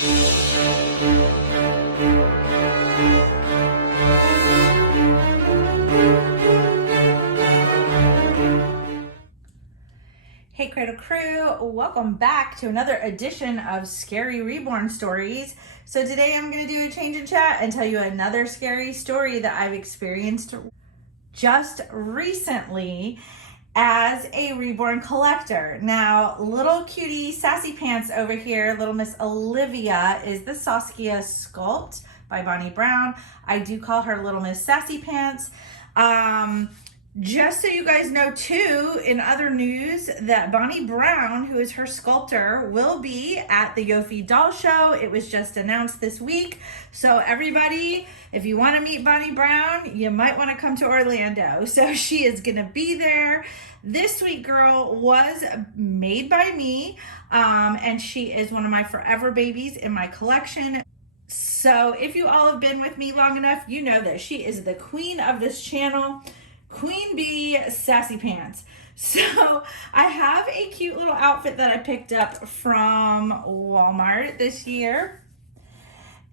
Hey Cradle Crew, welcome back to another edition of Scary Reborn Stories. So today I'm going to do a change in chat and tell you another scary story that I've experienced just recently as a reborn collector. Now, little cutie Sassy Pants over here, little Miss Olivia, is the Saskia sculpt by Bonnie Brown. I do call her Little Miss Sassy Pants. Just so you guys know too, in other news, that Bonnie Brown, who is her sculptor, will be at the Yofi Doll Show. It was just announced this week. So everybody, if you want to meet Bonnie Brown, you might want to come to Orlando. So she is going to be there. This sweet girl was made by me, and she is one of my forever babies in my collection. So if you all have been with me long enough, you know that she is the queen of this channel. Queen Bee Sassy Pants. So I have a cute little outfit that I picked up from Walmart this year.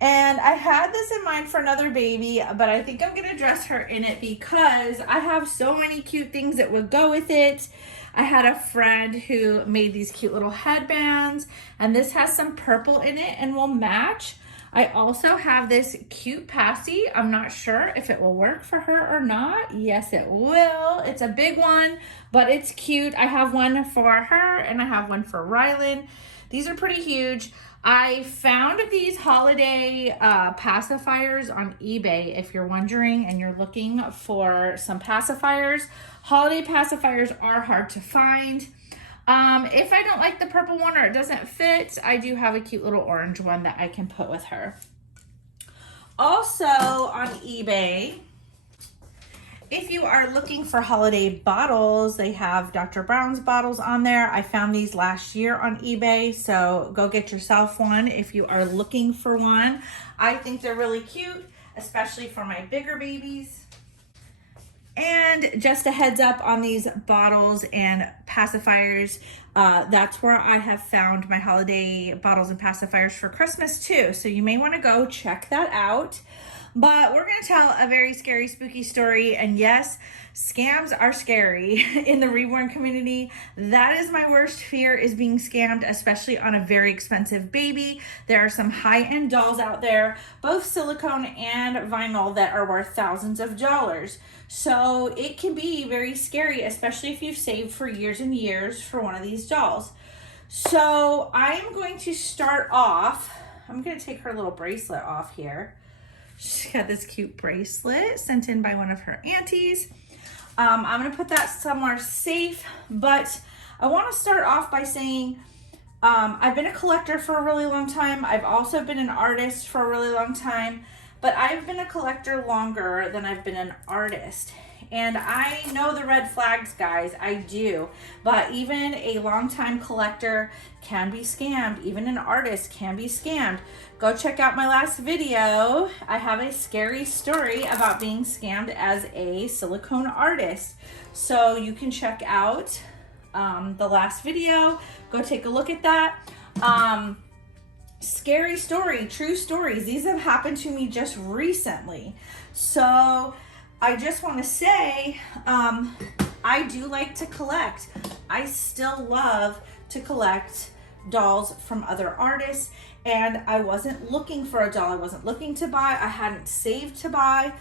And I had this in mind for another baby, but I think I'm going to dress her in it because I have so many cute things that would go with it. I had a friend who made these cute little headbands, and this has some purple in it and will match. I also have this cute passy. I'm not sure if it will work for her or not. Yes, it will. It's a big one, but it's cute. I have one for her and I have one for Rylan. These are pretty huge. I found these holiday pacifiers on eBay, if you're wondering and you're looking for some pacifiers. Holiday pacifiers are hard to find. If I don't like the purple one or it doesn't fit, I do have a cute little orange one that I can put with her. Also on eBay, if you are looking for holiday bottles, they have Dr. Brown's bottles on there. I found these last year on eBay, so go get yourself one if you are looking for one. I think they're really cute, especially for my bigger babies. And just a heads up on these bottles and pacifiers, that's where I have found my holiday bottles and pacifiers for Christmas too. So you may want to go check that out. But we're going to tell a very scary, spooky story. And yes, scams are scary in the reborn community. That is my worst fear, is being scammed, especially on a very expensive baby. There are some high-end dolls out there, both silicone and vinyl, that are worth thousands of dollars. So it can be very scary, especially if you've saved for years and years for one of these dolls. So I am going to start off, I'm going to take her little bracelet off here. She's got this cute bracelet sent in by one of her aunties. I'm going to put that somewhere safe, but I want to start off by saying I've been a collector for a really long time. I've also been an artist for a really long time, but I've been a collector longer than I've been an artist. And I know the red flags, guys, I do. But even a longtime collector can be scammed. Even an artist can be scammed. Go check out my last video. I have a scary story about being scammed as a silicone artist. So you can check out the last video. Go take a look at that. Scary story, true stories. These have happened to me just recently. So I just want to say, I do like to collect. I still love to collect dolls from other artists, and I wasn't looking for a doll. I wasn't looking to buy. I hadn't saved to buy.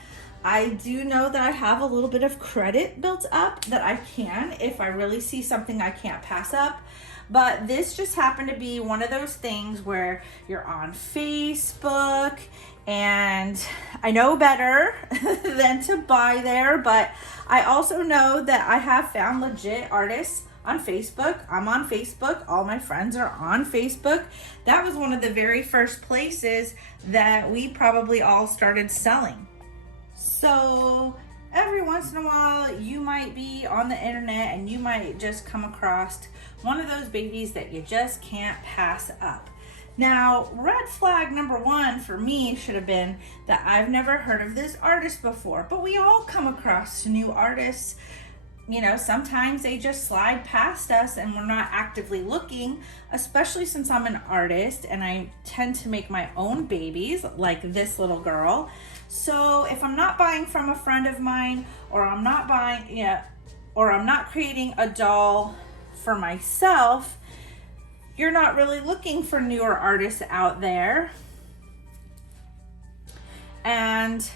I do know that I have a little bit of credit built up that I can, if I really see something I can't pass up. But this just happened to be one of those things where you're on Facebook, and I know better than to buy there, but I also know that I have found legit artists on Facebook. I'm on Facebook. All my friends are on Facebook. That was one of the very first places that we probably all started selling. So every once in a while, you might be on the internet and you might just come across one of those babies that you just can't pass up. Now, red flag number one for me should have been that I've never heard of this artist before, but we all come across new artists you know, sometimes they just slide past us and we're not actively looking, especially since I'm an artist and I tend to make my own babies like this little girl. So if I'm not buying from a friend of mine, or I'm not buying, or I'm not creating a doll for myself, you're not really looking for newer artists out there. And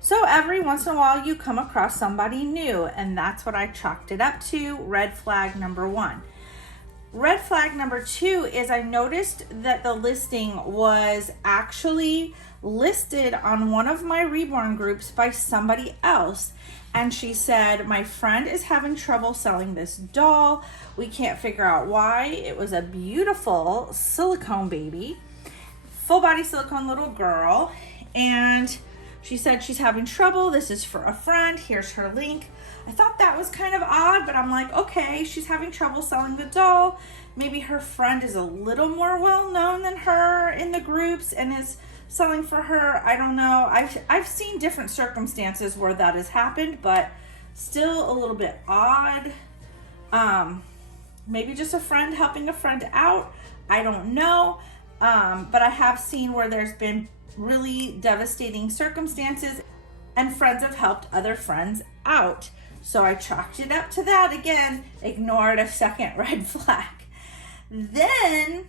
so every once in a while you come across somebody new, and that's what I chalked it up to. Red flag number 1. Red flag number 2 is I noticed that the listing was actually listed on one of my Reborn groups by somebody else. And she said, my friend is having trouble selling this doll. We can't figure out why. It was a beautiful silicone baby, full body silicone little girl. And she said she's having trouble. This is for a friend. Here's her link. I thought that was kind of odd, but I'm like, okay, she's having trouble selling the doll. Maybe her friend is a little more well known than her in the groups and is selling for her. I don't know. I've seen different circumstances where that has happened, but still a little bit odd. Maybe just a friend helping a friend out. I don't know. But I have seen where there's been really devastating circumstances and friends have helped other friends out. So I chalked it up to that again, ignored a second red flag. Then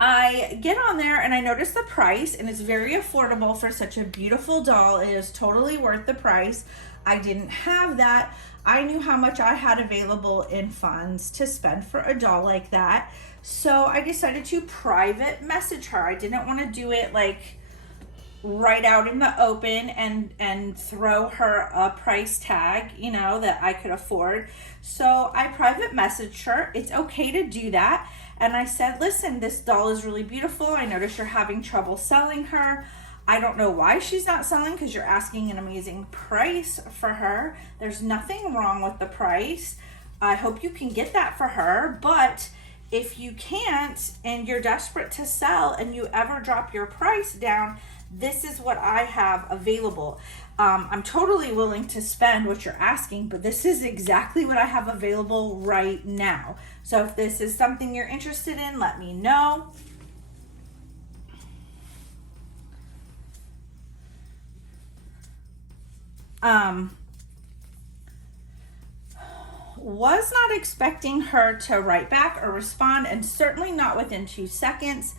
I get on there and I notice the price, and it's very affordable for such a beautiful doll. It is totally worth the price. I didn't have that. I knew how much I had available in funds to spend for a doll like that. So I decided to private message her. I didn't want to do it like right out in the open and throw her a price tag, you know, that I could afford. So I private messaged her. It's okay to do that. And I said, listen, this doll is really beautiful. I noticed you're having trouble selling her. I don't know why she's not selling, because you're asking an amazing price for her. There's nothing wrong with the price. I hope you can get that for her. But if you can't and you're desperate to sell and you ever drop your price down, this is what I have available. I'm totally willing to spend what you're asking, but this is exactly what I have available right now. So if this is something you're interested in, let me know. Was not expecting her to write back or respond, and certainly not within 2 seconds.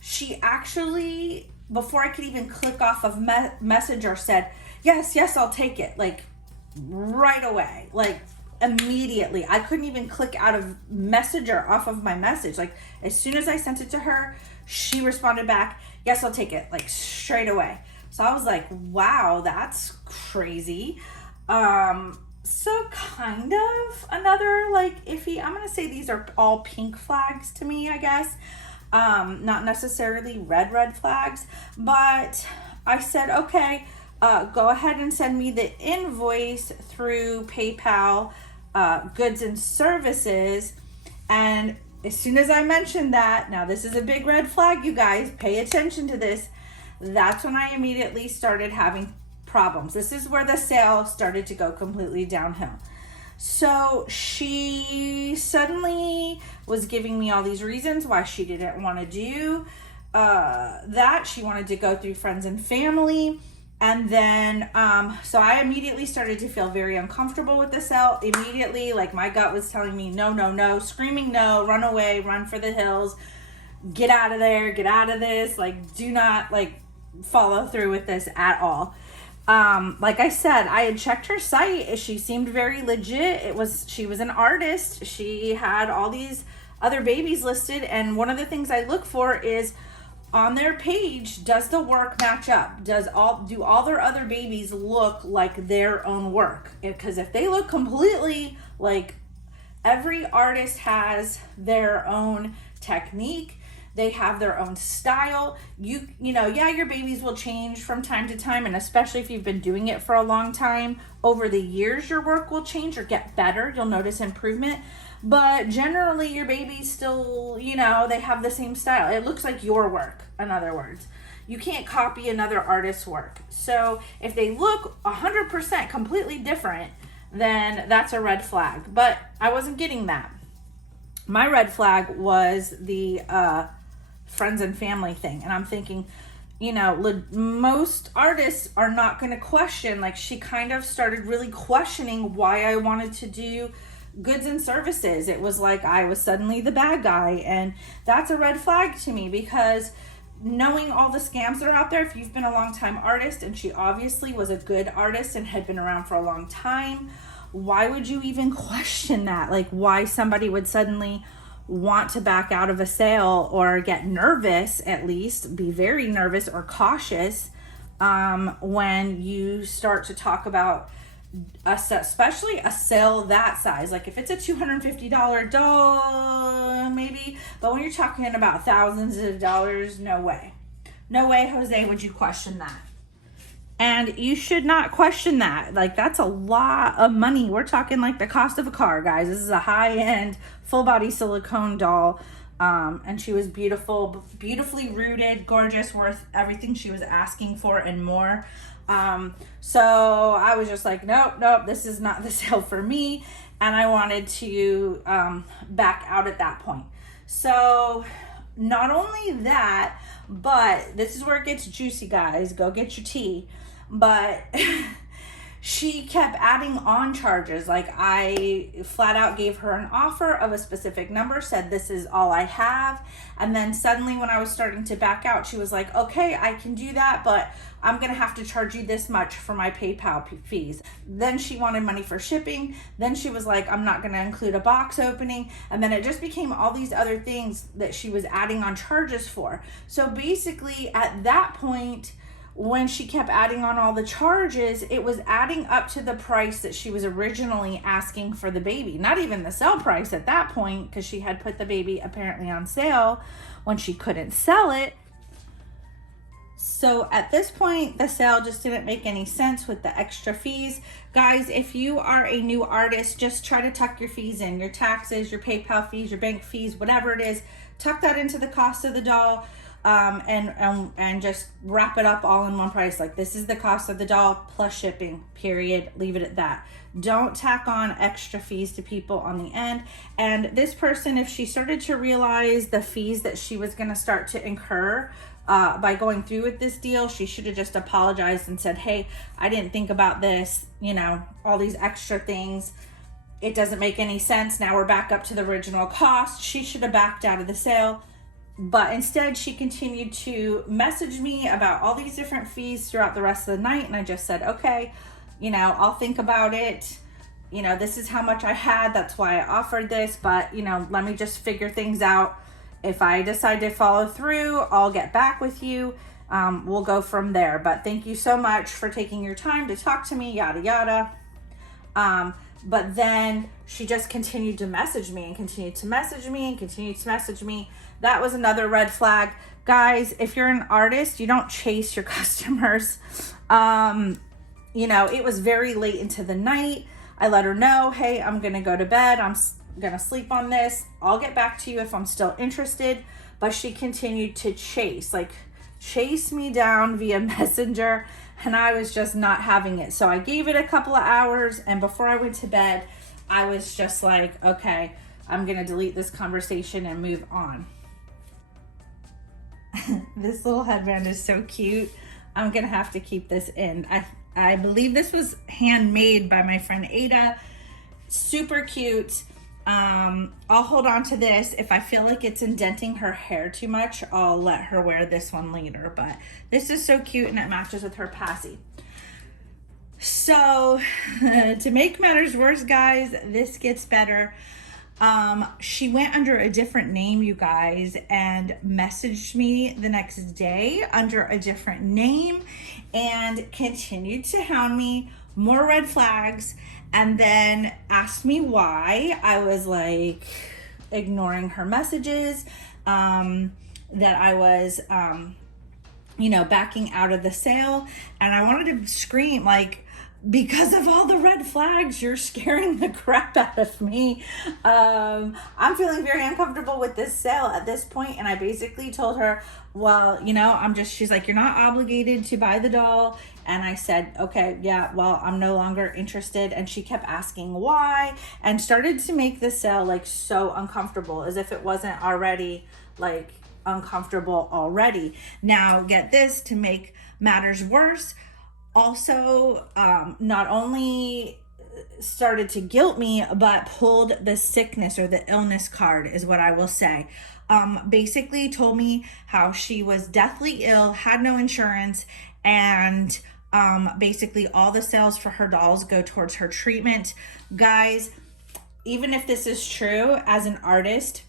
She actually, before I could even click off of Messenger, said, yes, I'll take it. Like right away, like immediately. I couldn't even click out of Messenger off of my message. Like as soon as I sent it to her, she responded back, yes, I'll take it, like straight away. So I was like, wow, that's crazy. So kind of another like iffy, I'm going to say these are all pink flags to me, I guess. Not necessarily red flags, but I said, okay, go ahead and send me the invoice through PayPal, goods and services. And as soon as I mentioned that, now this is a big red flag, you guys, pay attention to this. That's when I immediately started having problems. This is where the sale started to go completely downhill. So she suddenly was giving me all these reasons why she didn't want to do that. She wanted to go through friends and family. And then, so I immediately started to feel very uncomfortable with the sale. Immediately, like my gut was telling me, no, screaming no, run away, run for the hills, get out of there, get out of this. Like, do not like follow through with this at all. Like I said, I had checked her site. She seemed very legit. She was an artist. She had all these other babies listed. And one of the things I look for is on their page, does the work match up? Do all their other babies look like their own work? Because if they look completely like, every artist has their own technique. They have their own style. You know, yeah, your babies will change from time to time, and especially if you've been doing it for a long time, over the years your work will change or get better. You'll notice improvement. But generally your babies still, you know, they have the same style. It looks like your work, in other words. You can't copy another artist's work. So if they look 100% completely different, then that's a red flag. But I wasn't getting that. My red flag was the friends and family thing. And I'm thinking, you know, most artists are not going to question. Like, she kind of started really questioning why I wanted to do goods and services. It was like I was suddenly the bad guy. And that's a red flag to me, because knowing all the scams that are out there, if you've been a long time artist, and she obviously was a good artist and had been around for a long time, why would you even question that? Like, why somebody would suddenly want to back out of a sale, or get nervous, at least be very nervous or cautious when you start to talk about especially a sale that size. Like, if it's a $250 doll, maybe, but when you're talking about thousands of dollars, no way, Jose, would you question that? And you should not question that. Like, that's a lot of money. We're talking like the cost of a car, guys. This is a high-end full body silicone doll. And she was beautiful, beautifully rooted, gorgeous, worth everything she was asking for and more. So I was just like, nope, this is not the sale for me. And I wanted to back out at that point. So not only that, but this is where it gets juicy, guys. Go get your tea. But she kept adding on charges. Like, I flat out gave her an offer of a specific number, said this is all I have. And then suddenly when I was starting to back out, she was like, okay, I can do that, but I'm going to have to charge you this much for my PayPal fees. Then she wanted money for shipping. Then she was like, I'm not going to include a box opening. And then it just became all these other things that she was adding on charges for. So basically at that point, when she kept adding on all the charges, it was adding up to the price that she was originally asking for the baby. Not even the sale price at that point, because she had put the baby apparently on sale when she couldn't sell it. So at this point, the sale just didn't make any sense with the extra fees. Guys, if you are a new artist, just try to tuck your fees in. Your taxes, your PayPal fees, your bank fees, whatever it is, tuck that into the cost of the doll. And just wrap it up all in one price. Like, this is the cost of the doll plus shipping, period. Leave it at that. Don't tack on extra fees to people on the end. And this person, if she started to realize the fees that she was going to start to incur by going through with this deal, she should have just apologized and said, hey, I didn't think about this, you know, all these extra things. It doesn't make any sense. Now we're back up to the original cost. She should have backed out of the sale. But instead, she continued to message me about all these different fees throughout the rest of the night. And I just said, okay, you know, I'll think about it. You know, this is how much I had. That's why I offered this. But, you know, let me just figure things out. If I decide to follow through, I'll get back with you. We'll go from there. But thank you so much for taking your time to talk to me, yada, yada. But then she just continued to message me and continued to message me and continued to message me. That was another red flag. Guys, if you're an artist, you don't chase your customers. You know, it was very late into the night. I let her know, hey, I'm going to go to bed. I'm going to sleep on this. I'll get back to you if I'm still interested. But she continued to chase me down via Messenger. And I was just not having it. So I gave it a couple of hours. And before I went to bed, I was just like, okay, I'm going to delete this conversation and move on. This little headband is so cute. I'm going to have to keep this in. I believe this was handmade by my friend Ada. Super cute. I'll hold on to this. If I feel like it's indenting her hair too much, I'll let her wear this one later. But this is so cute and it matches with her passy. So to make matters worse, guys, this gets better. She went under a different name, you guys, and messaged me the next day under a different name and continued to hound me, more red flags, and then asked me why. I was like ignoring her messages, that I was, you know, backing out of the sale, and I wanted to scream, like, because of all the red flags, you're scaring the crap out of me. I'm feeling very uncomfortable with this sale at this point, and I basically told her, well, you know, she's like, you're not obligated to buy the doll. And I said, okay, yeah, well, I'm no longer interested. And she kept asking why, and started to make the sale like so uncomfortable, as if it wasn't already like uncomfortable already. Now, get this, to make matters worse, also not only started to guilt me, but pulled the sickness or the illness card, is what I will say. Basically told me how she was deathly ill, had no insurance, and basically all the sales for her dolls go towards her treatment. Guys, even if this is true, as an artist,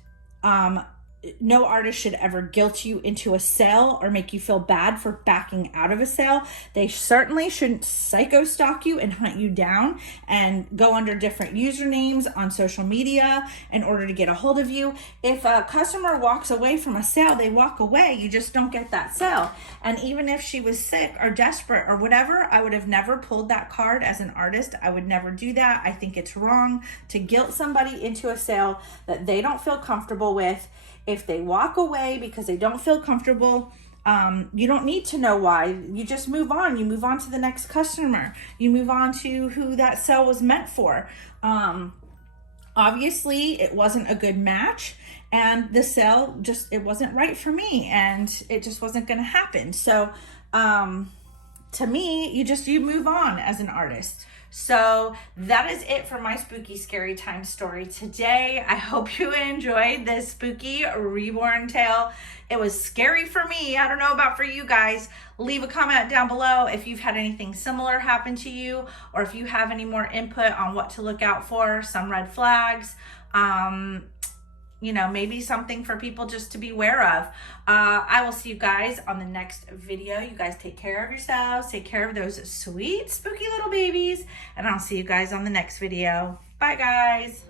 no artist should ever guilt you into a sale or make you feel bad for backing out of a sale. They certainly shouldn't psycho stalk you and hunt you down and go under different usernames on social media in order to get a hold of you. If a customer walks away from a sale, they walk away. You just don't get that sale. And even if she was sick or desperate or whatever, I would have never pulled that card as an artist. I would never do that. I think it's wrong to guilt somebody into a sale that they don't feel comfortable with. If they walk away because they don't feel comfortable, you don't need to know why. You just move on. You move on to the next customer. You move on to who that sale was meant for. Obviously, it wasn't a good match, and the sale it wasn't right for me, and it just wasn't going to happen. So, to me, you move on as an artist. So that is it for my spooky scary time story today. I hope you enjoyed this spooky reborn tale. It was scary for me. I don't know about for you guys. Leave a comment down below if you've had anything similar happen to you, or if you have any more input on what to look out for, some red flags. You know, maybe something for people just to be aware of. I will see you guys on the next video. You guys take care of yourselves. Take care of those sweet, spooky little babies. And I'll see you guys on the next video. Bye, guys.